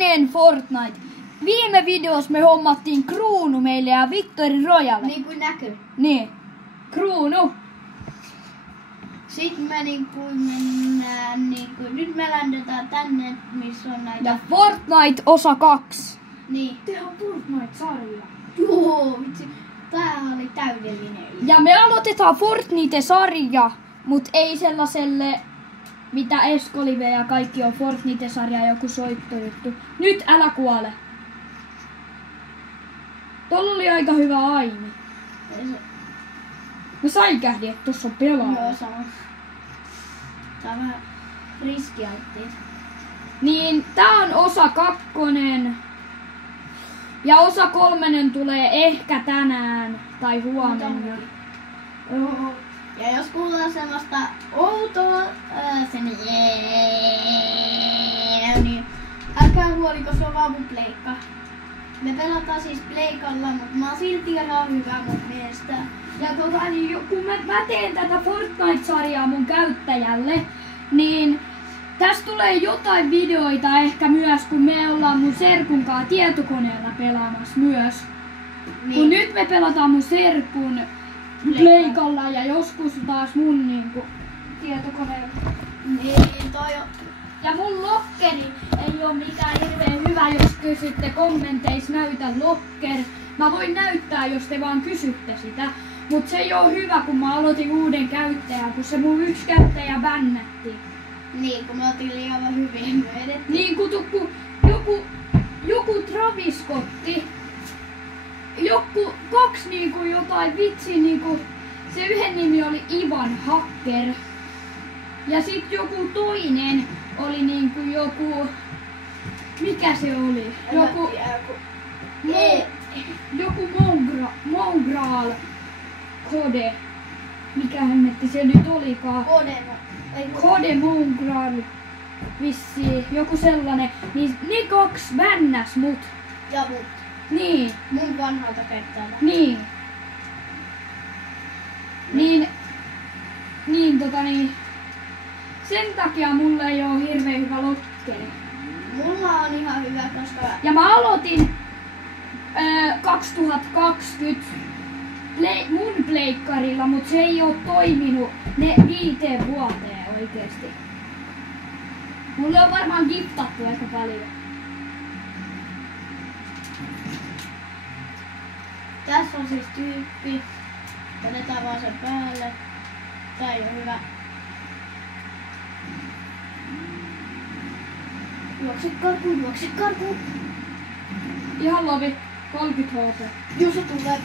toinen Fortnite. Viime videossa me hommattiin kruunu meille ja Victory Royale. Niin kuin näkyy. Niin. Kruunu. Sitten me mennään nyt me lähdetään tänne, missä on näitä. Ja Fortnite osa 2. Niin. Tää on Fortnite-sarja. Joo, vitsi. Tää oli täydellinen. Ja me aloitetaan Fortnite-sarja, mut ei sellaiselle, mitä Escolive ja kaikki on Fortnite-sarja joku soittojuttu. Nyt älä kuole. Tuolla oli aika hyvä aine. Mä säikähdin, että tossa on pelaaja. Joo, sama. Tää on vähän riskialttiis. Niin, tää on osa 2. Ja osa 3 tulee ehkä tänään tai huomenna. Joo. Ja jos kuullaan semmoista outoa niin älkää huoliko, se on vaan mun pleikka. Me pelataan siis pleikalla, mutta mä oon silti ihan hyvä mun mielestä. Ja niin, kun mä teen tätä Fortnite-sarjaa mun käyttäjälle, niin tästä tulee jotain videoita ehkä myös, kun me ollaan mun serkun kanssa tietokoneella pelaamassa myös. Niin. Kun nyt me pelataan mun serkun pleikalla ja joskus taas mun niinku tietokoneella. Niin, toi on. Ja mun lokkeri ei oo mikään hirveen hyvä, jos kysytte kommenteissa näytä locker. Mä voin näyttää, jos te vaan kysytte sitä. Mut se ei oo hyvä, kun mä aloitin uuden käyttäjän, kun se mun yksi käyttäjä bännätti. Niin, kun me oltiin liian hyvin me edettiin. Niin kun joku Travis Scotti, joku 2 niinku jotain vitsi niinku, se yhden nimi oli Ivan Hacker. Ja sit joku toinen oli niinku joku, mikä se oli? Joku Mongral Kode. Mikä hemmetti se nyt olikaan? Kode Mongral. Vissiin, joku sellainen. Niin ne 2 bännäs mut. Ja mut. Niin. Mun vanhalta kertaa. Niin. Niin. Sen takia mulla ei oo hirveen hyvä lokkeri. Mulla on ihan hyvä, koska. Ja mä aloitin 2020 mun pleikkarilla, mut se ei oo toiminut ne 5 vuoteen oikeesti. Mulle on varmaan giftattu aika paljon. Tässä on siis tyyppi. Otetaan vaan sen päälle. Tää ei oo hyvä. Juokse karkuun. Ihan lovi. 30 HP. Jos se tulee.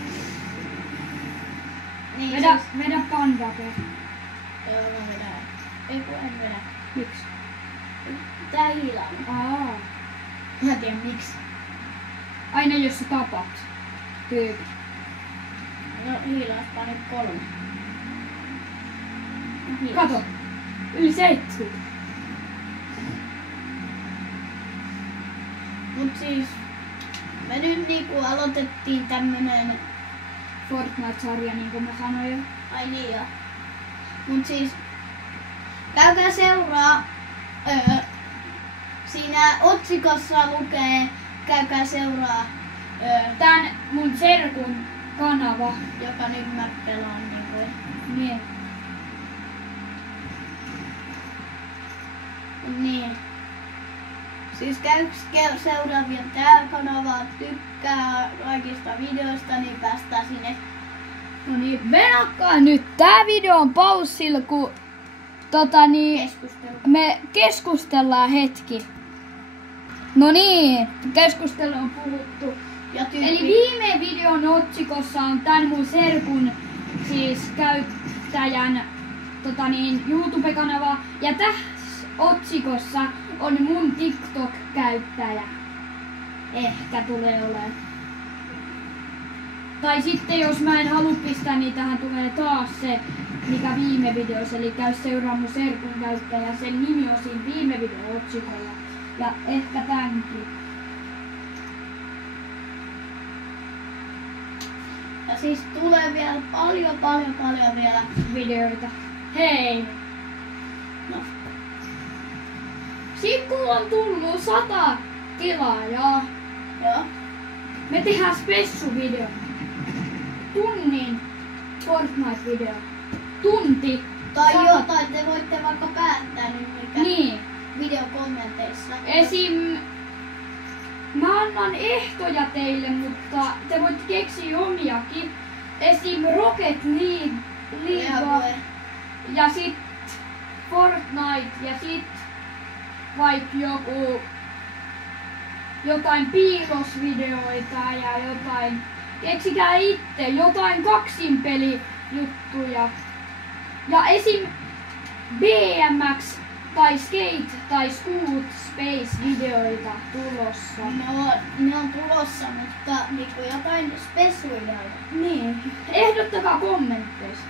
Niin, Vedä pandake. Joo, mä vedän. Ei kun en vedä. Miksi? Tää hiilaa. Mä en tiedä miksi. Aina jos sä tapat. Tyyppi. No hiilaaspa nyt 3. Kato. Yli 70. Mut siis me nyt niinku aloitettiin tämmönen Fortnite-sarja, niin kuin mä sanoin jo. ai niin joo. Mut siis käykää seuraa. Siinä otsikossa lukee käykää seuraa Tän mun serkun kanava. joka nyt mä pelaan niinku. Niin. Niin. Siis käy seuraavia tää kanavaa, tykkää kaikista videoista, niin päästään sinne. No niin, venakkaa nyt. Tää video on paussilla, kun Keskustelu. me keskustellaan hetki. No niin, keskustelu on puhuttu. Ja tyyppi. Eli viime videon otsikossa on tän mun serkun siis käyttäjän YouTube-kanava. Ja tässä otsikossa on mun TikTok-käyttäjä. Ehkä tulee olemaan. Tai sitten jos mä en halua pistää, niin tähän tulee taas se, mikä viime videossa. Eli käy seuraa mun serkun käyttäjä. Sen nimi on siinä viime videon otsikolla. Ja ehkä tämänkin. Ja siis tulee vielä paljon vielä Videoita. Hei! No. Sit kun on tullut 100 tilaajaa. Joo. Me tehdään spessuvideo. Tunnin Fortnite-video. Tunti. Tai Saat- jotain, te voitte vaikka päättää nyt mikä Niin. videokommenteissa. Esim. Mä annan ehtoja teille, mutta te voitte keksiä omiakin. Esim. Rocket League ja sit Fortnite ja sit vaikka jotain piilosvideoita ja jotain. Keksikää itse jotain kaksinpelijuttuja. Ja esim. BMX tai Skate tai Scoot Space videoita tulossa. No, ne on tulossa, mutta niinku jotain spessuideoita. Niin. Ehdottakaa kommentteissa.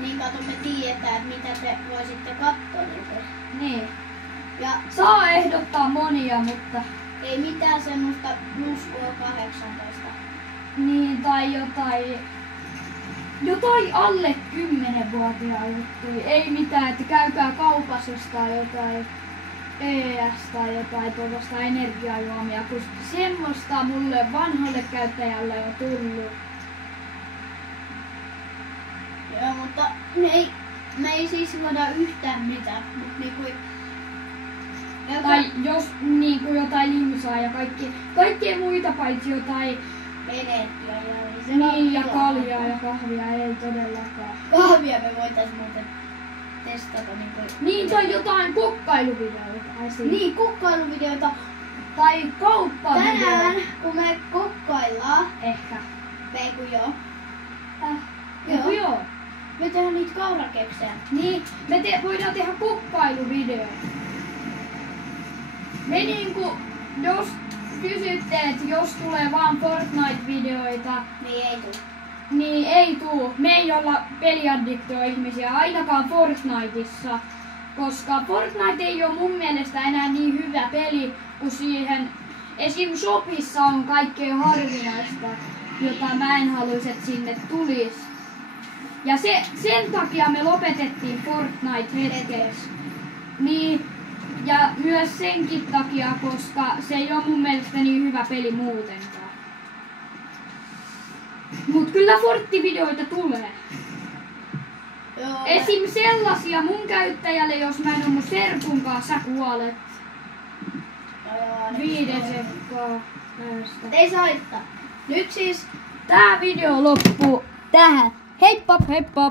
Niin kato, me tiedetään, että mitä te voisitte katsoa. Niin. Ja Saa ehdottaa monia, mutta ei mitään semmoista plus 18. niin tai jotain alle 10-vuotiaan juttuja. Ei mitään, että käykää kaupassa jostain jotain ES tai jotain tuollaista energiajuomia, kun semmoista mulle vanhalle käyttäjälle on tullut. Joo, mutta me ei siis voida yhtään mitään. Mut niinku, Tai jos niinku jotain limsaa ja kaikkea muita paitsi jotain energiaa ja niin ja kaljaa ja kahvia ei todellakaan. Kahvia me voitais muuten testata. Niin tai jotain kokkailuvideoita. esim. Niin, kokkailuvideoita. Tai kauppavideoita. Tänään, kun me kokkaillaan, Ehkä. Veiku joo, Joo. me tehdään niitä kaurakeksejä. Niin, me voidaan tehdä kokkailuvideo. Me niinku, jos kysytte, että jos tulee vaan Fortnite-videoita, Niin ei tuu. niin ei tuu. Me ei olla peliaddiktio-ihmisiä, ainakaan Fortniteissa. Koska Fortnite ei ole mun mielestä enää niin hyvä peli, kun siihen esim. Shopissa on kaikkea harvinaista, jota mä en haluaisi, että sinne tulisi. Ja sen takia me lopetettiin Fortnite hetkeksi. Niin, ja myös senkin takia, koska se ei ole mun mielestä niin hyvä peli muutenkaan. Mut kyllä Fortti-videoita tulee. Joo, Esim. Sellaisia mun käyttäjälle, jos mä en oo mun serkun kanssa, sä kuolet. joo, 5 sekkaa. ei saa haittaa. Nyt siis Tää video loppuu tähän. Heippa, heippa!